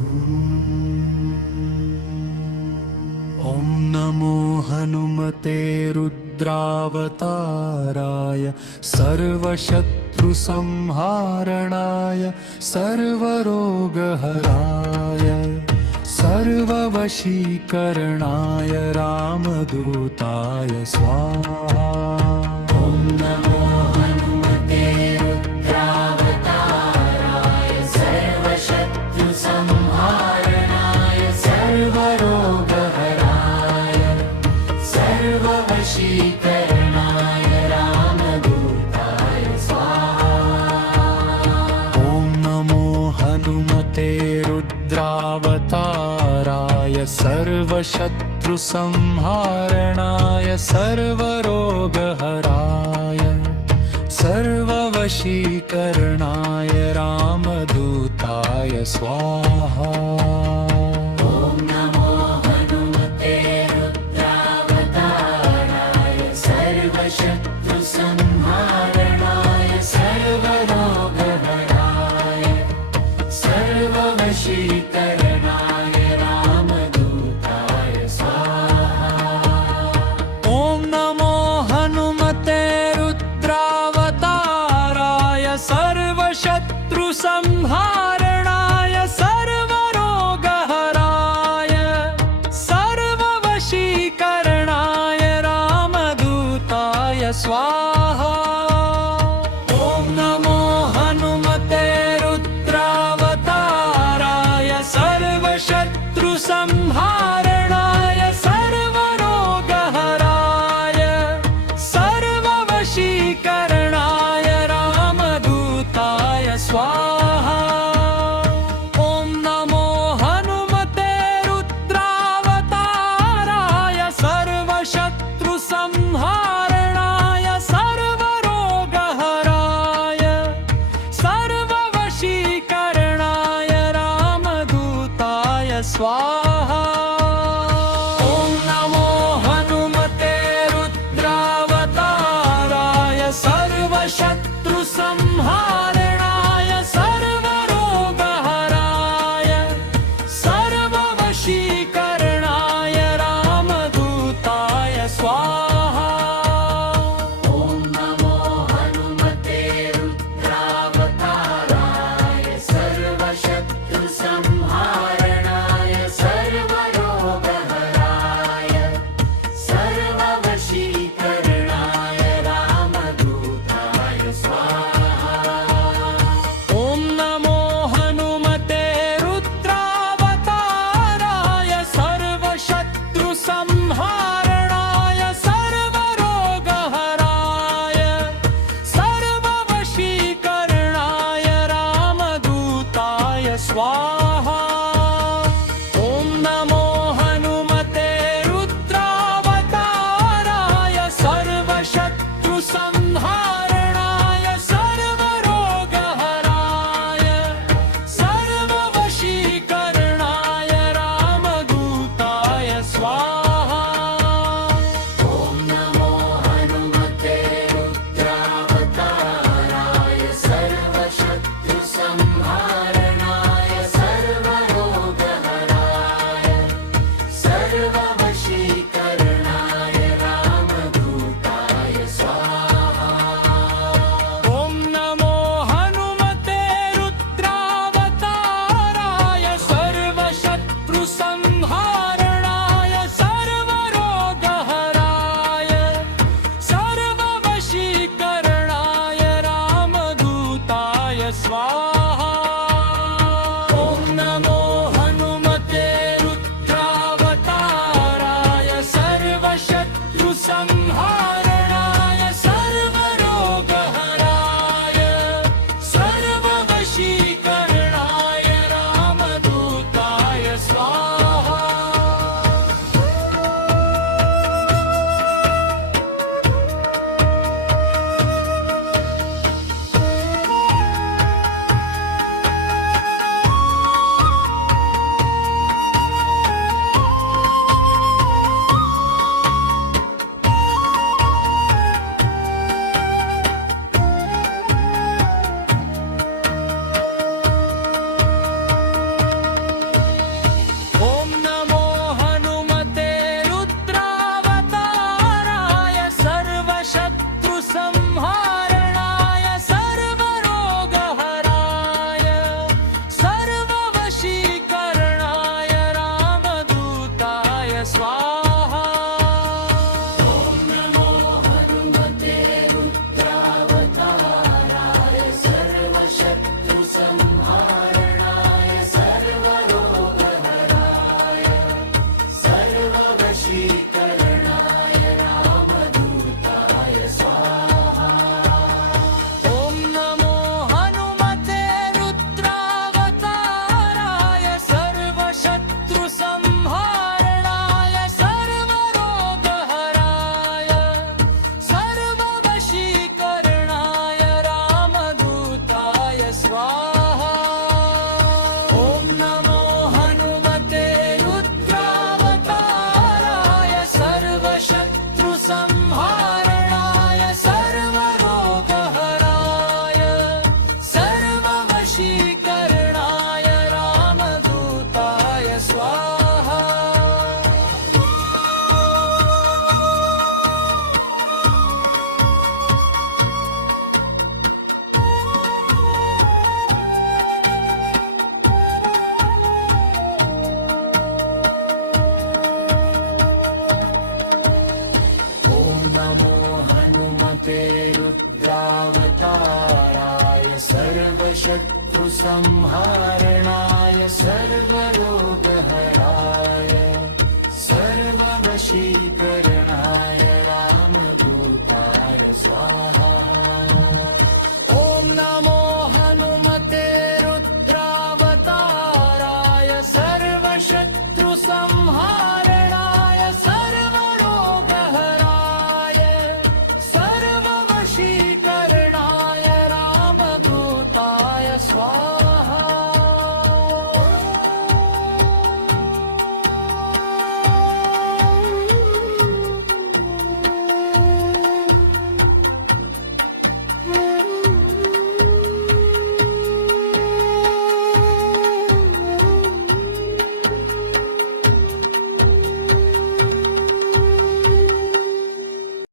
ॐ नमो हनुमते रुद्रावताराय सर्वशत्रुसंहारणाय सर्वरोगहराय सर्ववशीकरणाय रामदूताय स्वाहा। ॐ नमो हनुमते रुद्रावताराय सर्वशत्रुसंहारणाय सर्वरोगहराय सर्ववशीकरणाय रामदूताय स्वाहा। ॐ नमो हनुमते रुद्रावताराय सर्वशत्रुसंहारणाय सर्वरोगहराय सर्ववशीकरणाय रामदूताय स्वाहा। सर्वशत्रुसंहारणाय सर्वरोगहराय सर्ववशीकरणाय रामदूताय स्वाहा। ॐ नमो हनुमते रुद्रावताराय सर्वशत्रुसंहारणाय सर्वरोगहराय सर्ववशीकरणाय रामदूताय स्वाहा। ॐ नमो हनुमते रुद्रावताराय सर्वशत्रुसंहारणाय सर्वरोगहराय सर्ववशीकरणाय रामदूताय स्वाहा। ॐ नमो हनुमते रुद्रावताराय सर्वशत्रुसंहारणाय सर्वरोगहराय सर्ववशीकरणाय रामदूताय स्वाहा। ॐ नमो हनुमते रुद्रावताराय सर्वशत्रुसंहारणाय सर्वरोगहराय सर्ववशीकरणाय रामदूताय स्वाहा। ॐ नमो हनुमते रुद्रावताराय सर्वशत्रुसंहारणाय सर्वरोगहराय सर्ववशीकरणाय रामदूताय स्वाहा। ॐ नमो हनुमते रुद्रावताराय सर्वशत्रुसंहारणाय सर्वरोगहराय सर्ववशीकरणाय रामदूताय स्वाहा। ॐ नमो हनुमते रुद्रावताराय सर्वशत्रुसंहारणाय सर्वरोगहराय सर्ववशीकरणाय रामदूताय स्वाहा। ॐ नमो हनुमते रुद्रावताराय सर्वशत्रुसंहारणाय सर्वरोगहराय संहारणाय सर्व